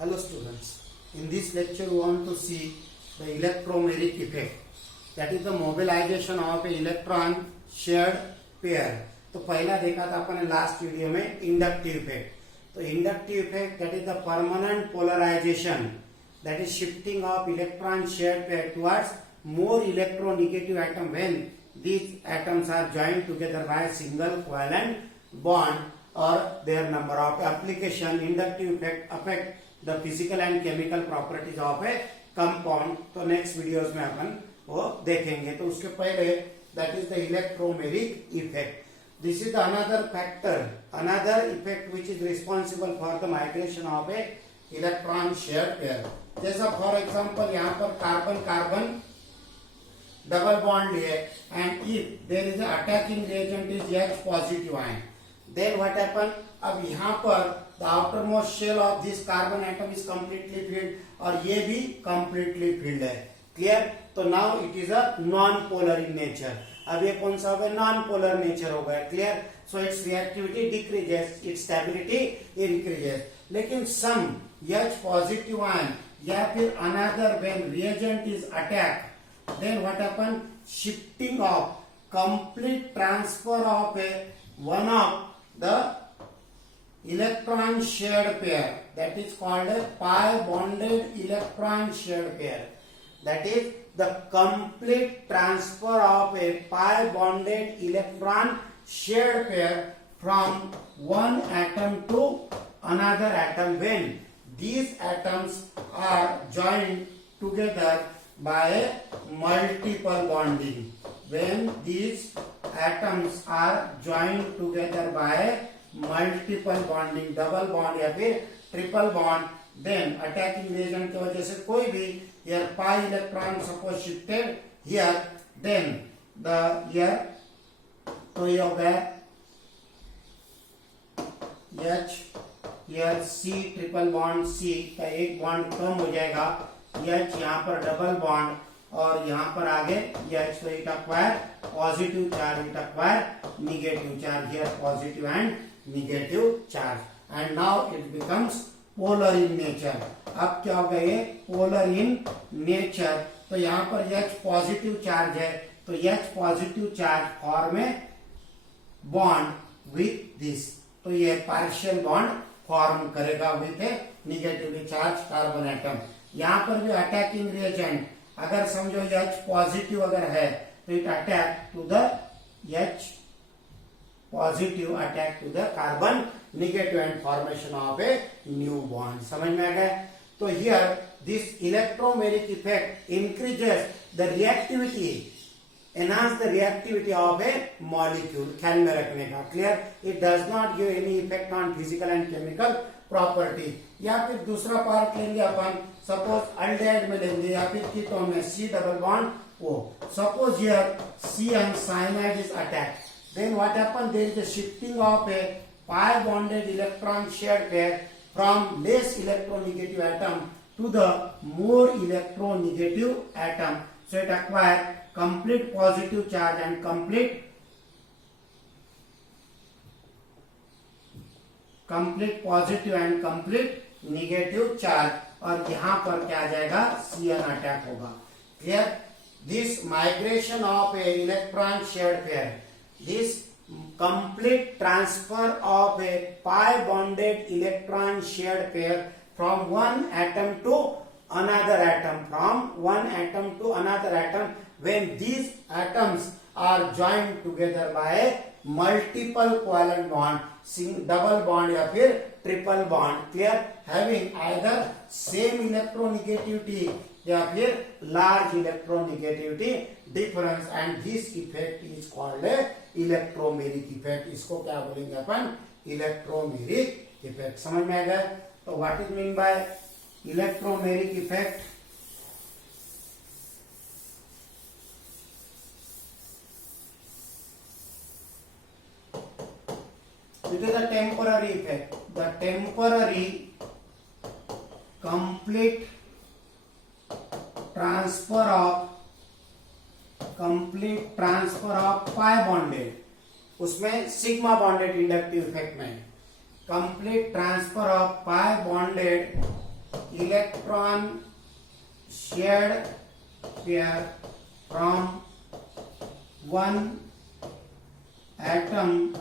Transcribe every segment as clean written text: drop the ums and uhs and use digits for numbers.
Hello students, in this lecture we want to see the electromeric effect, that is the mobilization of a electron shared pair. तो पहला देखा था अपन last video में inductive effect. तो inductive effect that is the permanent polarization, that is shifting of electron shared pair towards more electronegative atom when these atoms are joined together by a single covalent bond or their number of application. Inductive effect affect the physical and chemical properties of a compound. तो next videos में अपन वो देखेंगे. तो उसके पहले that is the electromeric effect. This is another factor, another effect which is responsible for the migration of a electron shared pair. जैसा for example यहाँ पर कार्बन कार्बन डबल बॉन्ड है and if there is attacking reagent is H positive ion, then what happen, अब यहाँ पर the outermost shell of this carbon atom is completely filled और ये भी कंप्लीटली फिल्ड है. क्लियर. तो now it is a non polar in nature. अब ये कौन सा हो गया, नॉन पोलर नेचर हो गया. Clear. So it's reactivity decreases, it's stability increases. लेकिन सम H पॉजिटिव आयन या फिर another when reagent is attack, then what happen, shifting of complete transfer of a one of the electron shared pair, that is called a pi bonded electron shared pair. That is the complete transfer of a pi bonded electron shared pair from one atom to another atom when these atoms are joined together by a multiple bonding. When these atoms are joined together by a multiple bonding, double bond या फिर triple bond, then attacking reagent की वजह से कोई भी here pi electron suppose shifted here, then the here तो ये हो गया H, here C triple bond C का एक बॉन्ड कम हो जाएगा, H यहाँ पर डबल बॉन्ड और यहाँ पर आगे H, तो it acquire positive charge, it acquire negative charge, here positive and negative charge and now it becomes polar in nature. अब क्या हो गया, ये पोलर इन नेचर. तो यहाँ पर H पॉजिटिव चार्ज है, तो H positive charge form a bond with this, तो ये पार्शियल बॉन्ड फॉर्म करेगा विथ ए निगेटिवली चार्ज कार्बन एटम. यहाँ पर भी अटैकिंग रिएजेंट अगर समझो H पॉजिटिव अगर है तो it attack to the H positive attack to the carbon negative and formation of a new bond. समझ में आ गया. तो here this electromeric effect increases the reactivity, enhance the reactivity of a molecule. ख्याल में रखने का. Clear. It does not give any effect on physical and chemical property. या फिर दूसरा पार्ट लेंगे अपन, सपोज अल्डेहाइड में लेंगे या फिर कीटोन में C double bond O. Suppose here C and cyanide is attacked, then what happen, there is a shifting of a pi bonded electron shared pair from less electronegative atom to the more electronegative atom. So it acquire complete positive charge and complete positive and complete negative charge. और यहाँ पर क्या आ जाएगा, CN attack होगा. Clear. This migration of A electron shared pair, this complete transfer of a pi bonded electron shared pair from one atom to another atom, from one atom to another atom when these atoms are joined together by a multiple covalent bond, double bond या फिर triple bond. Clear. Having either same electronegativity या फिर large electronegativity difference, and this effect is called a electromeric effect. इसको क्या बोलेंगे अपन, electromeric effect. समझ में आ गया. तो what is mean by electromeric effect? It is a temporary effect. The temporary complete transfer of pi bonded, उसमें sigma bonded inductive effect में complete transfer of pi bonded electron shared pair from one atom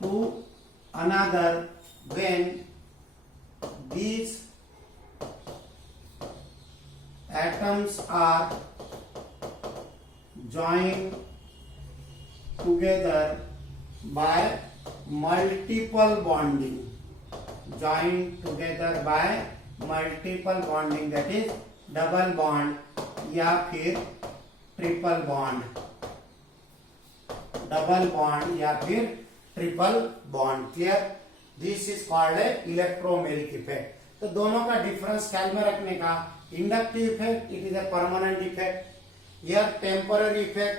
to another when these atoms are joined together by multiple bonding. Joined together by multiple bonding, that is double bond या फिर triple bond. Double bond या फिर triple bond. Clear? This is called a electromeric effect. तो दोनों का डिफरेंस ख्याल में रखने का. Inductive effect, it is a permanent effect. Here temporary effect.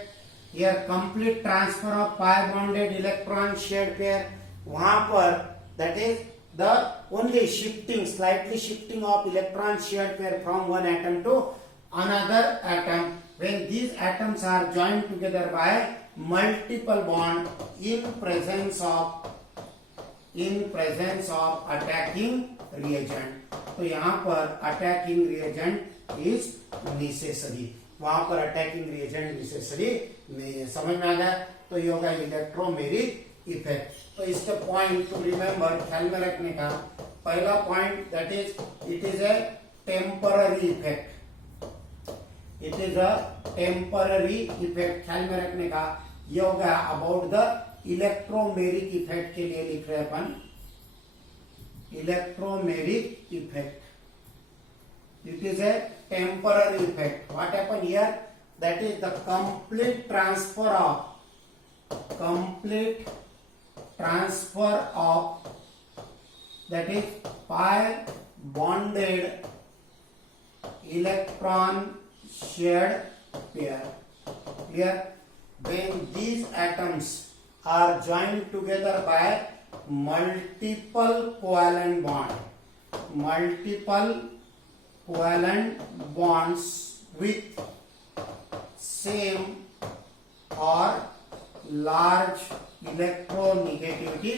Here complete transfer of pi bonded electron shared pair. वहां पर that is the only shifting, slightly shifting of electron shared pair from one atom to another atom when these atoms are joined together by multiple bond in presence of attacking reagent. तो यहाँ पर attacking reagent is necessary. वहां पर attacking reagent necessary नहीं है. समझ में आ गया? तो ये होगा इलेक्ट्रोमेरिक इफेक्ट. तो इसके पॉइंट टू रिमेम्बर, ख्याल में रखने का. पहला point that is it is a temporary effect. It is a temporary effect. ख्याल में रखने का. ये होगा अबाउट द इलेक्ट्रोमेरिक इफेक्ट के लिए लिख रहे हैं अपन. Electromeric effect, it is a temporary effect. What happen here? That is the complete transfer of that is pi bonded electron shared pair. Here when these atoms are joined together by multiple covalent bonds with same or large electronegativity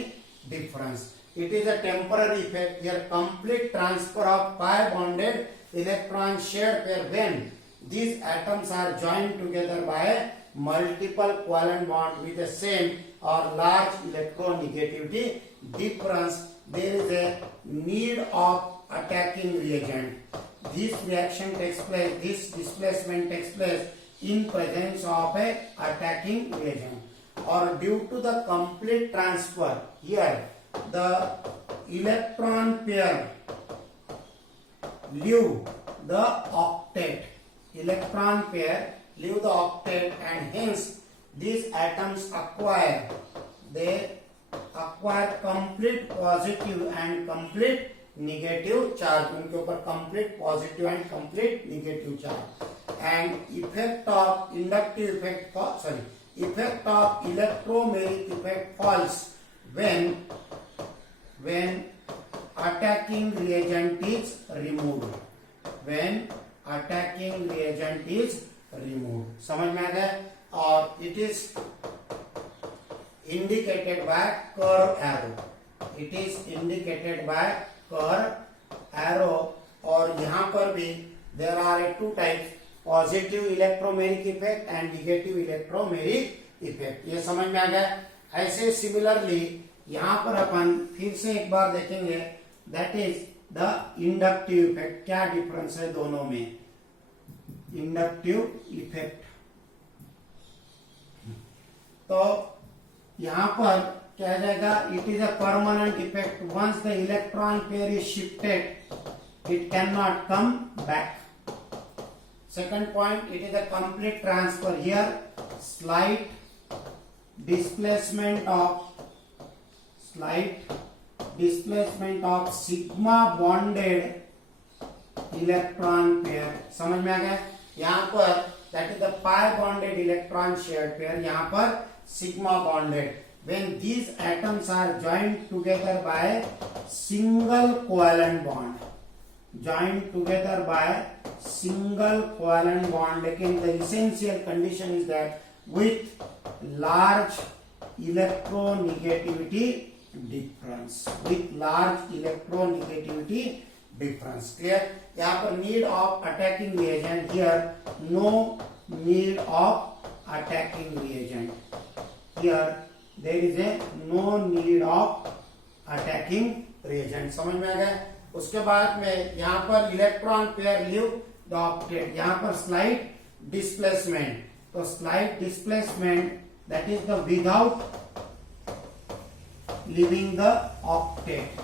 difference. It is a temporary effect. Here complete transfer of pi bonded electron shared pair when these atoms are joined together by multiple covalent bond with the same or large electronegativity difference. There is a need of attacking reagent. This reaction takes place, this displacement takes place in presence of a attacking reagent. Or due to the complete transfer, here the electron pair leave the octet. Electron pair leave the octet and hence these atoms acquire complete positive and complete negative charge. उनके ऊपर complete positive and complete negative charge. And effect of inductive effect, effect of electromeric effect falls when attacking reagent is removed. When attacking reagent is removed. समझ में आ गया? और it is indicated by curve arrow. It is indicated by curve arrow. और यहाँ पर भी there are two types, positive electromeric effect and negative electromeric effect. ये समझ में आ गया? ऐसे सिमिलरली यहाँ पर अपन फिर से एक बार देखेंगे, that is the inductive effect. क्या डिफरेंस है दोनों में? इंडक्टिव इफेक्ट, तो यहाँ पर क्या आ जाएगा? It is a permanent effect. Once the electron pair is shifted it can not come back. Second point, it is a complete transfer. Here slight displacement of sigma bonded electron pair. समझ में आ गया? यहाँ पर that is the pi bonded electron shared pair. यहाँ पर sigma bonded. When these atoms are joined together by single covalent bond. Joined together by single covalent bond. लेकिन the essential condition is that with large electronegativity difference. With large electronegativity difference. Clear? यहाँ पर need of attacking reagent, here no need of attacking reagent, here there is a no need of attacking reagent. समझ में आ गया? उसके बाद में यहाँ पर electron pair leave the octet, यहाँ पर स्लाइड डिस्प्लेसमेंट, तो slide displacement that is the without leaving the octet,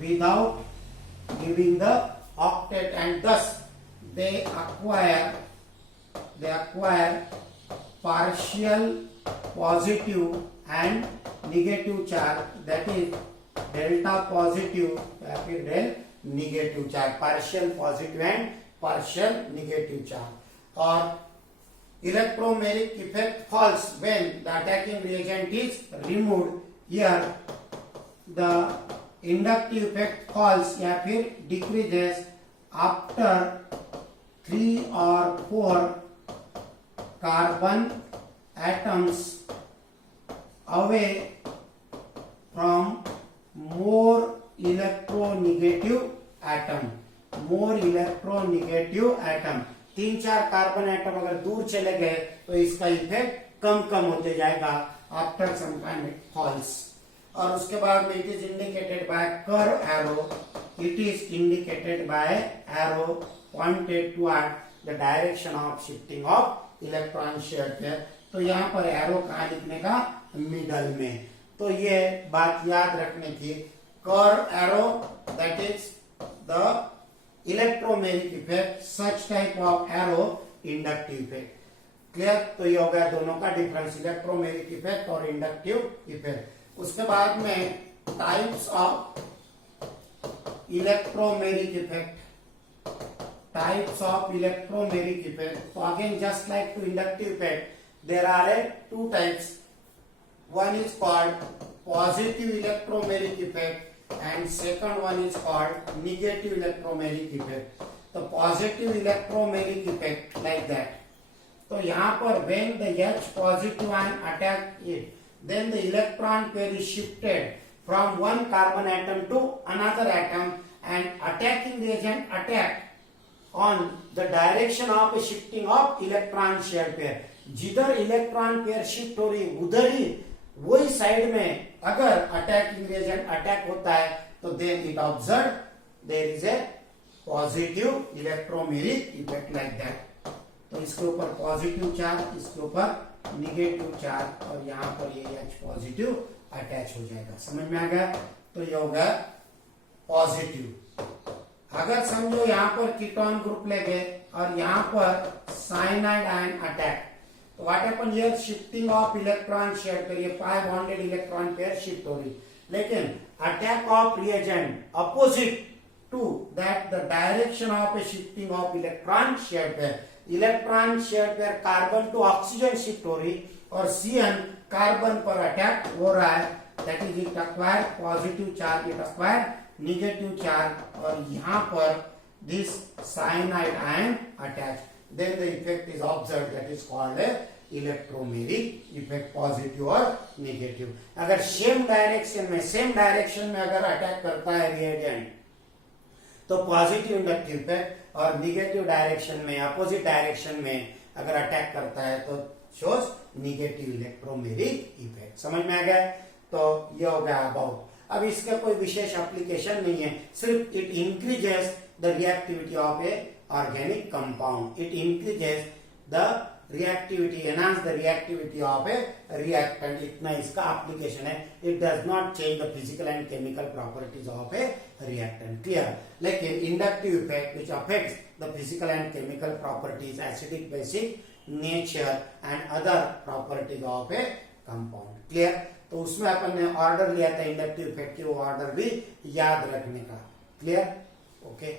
without leaving the octet, and thus they acquire partial positive and negative charge, that is delta positive या फिर del negative charge, partial positive and partial negative charge. और electromagnetic effect falls when the attacking reagent is removed. Here the inductive effect falls या फिर decreases after 3 or 4 carbon atoms away from more electronegative atom, more electronegative atom। 3-4 carbon atom अगर दूर चले गए तो इसका इफेक्ट कम होते जाएगा after some time it falls. और उसके बाद में it is indicated by curve arrow, it is indicated by arrow pointed toward the direction of shifting of electron share pair. तो यहाँ पर एरो कहाँ लिखने का? मिडल में। तो ये बात याद रखने की, curve arrow that is the electromagnetic effect, such type of arrow inductive effect. Clear? तो ये हो गया दोनों का डिफरेंस, इलेक्ट्रोमैग्नेटिक इफेक्ट और इंडक्टिव इफेक्ट। उसके बाद में types of electromagnetic effect, types of electromagnetic effect. तो again just like to inductive effect there are 2 types, one is called positive electromagnetic effect and second one is called negative electromagnetic effect. The positive electromagnetic effect like that. तो यहाँ पर when the H positive ion attack it, then the electron pair is shifted from one carbon atom to another atom and attacking reagent attack on the direction of shifting of electron share pair. जिधर electron pair shift हो रही उधर ही वही साइड में अगर attacking reagent attack होता है तो then it observe there is a positive electromagnetic effect like that. तो इसके ऊपर पॉजिटिव चार्ज, इसके ऊपर निगेटिव चार्ज और यहाँ पर ये H पॉजिटिव अटैच हो जाएगा। समझ में आ गया? तो ये होगा पॉजिटिव। अगर समझो यहाँ पर कीटोन ग्रुप ले गए और यहाँ पर साइनाइड आयन अटैक, तो what happen here? Shifting of electron share pair, ये pi bonded electron pair shift हो रही, लेकिन attack of reagent opposite to that the direction of a shifting of electron share pair. Electron share pair carbon to oxygen shift हो रही और Cn carbon पर अटैक हो रहा है, that is it acquire positive charge, it acquire negative charge, और यहाँ पर this cyanide ion attach, then the effect is observed, that is called a electromagnetic effect, positive और negative। अगर सेम डायरेक्शन में अगर अटैक करता है रिएजेंट तो पॉजिटिव इंडक्टिव इफेक्ट, और निगेटिव डायरेक्शन में अपोजिट डायरेक्शन में अगर अटैक करता है तो शोज निगेटिव इलेक्ट्रोमैग्नेटिक इफेक्ट। समझ में आ गया? तो ये हो गया अबाउट। अब इसका कोई विशेष एप्लीकेशन नहीं है, सिर्फ it increases the reactivity of A organic compound, it increases the reactivity, enhance the reactivity of a reactant, इतना इसका application है। It does not change the physical and chemical properties of a reactant, clear? लेकिन inductive effect which affects the physical and chemical properties, acidic, basic nature and other properties of a compound, clear? तो उसमें अपन ने ऑर्डर लिया था inductive effect की, वो ऑर्डर भी याद रखने का, क्लियर? ओके।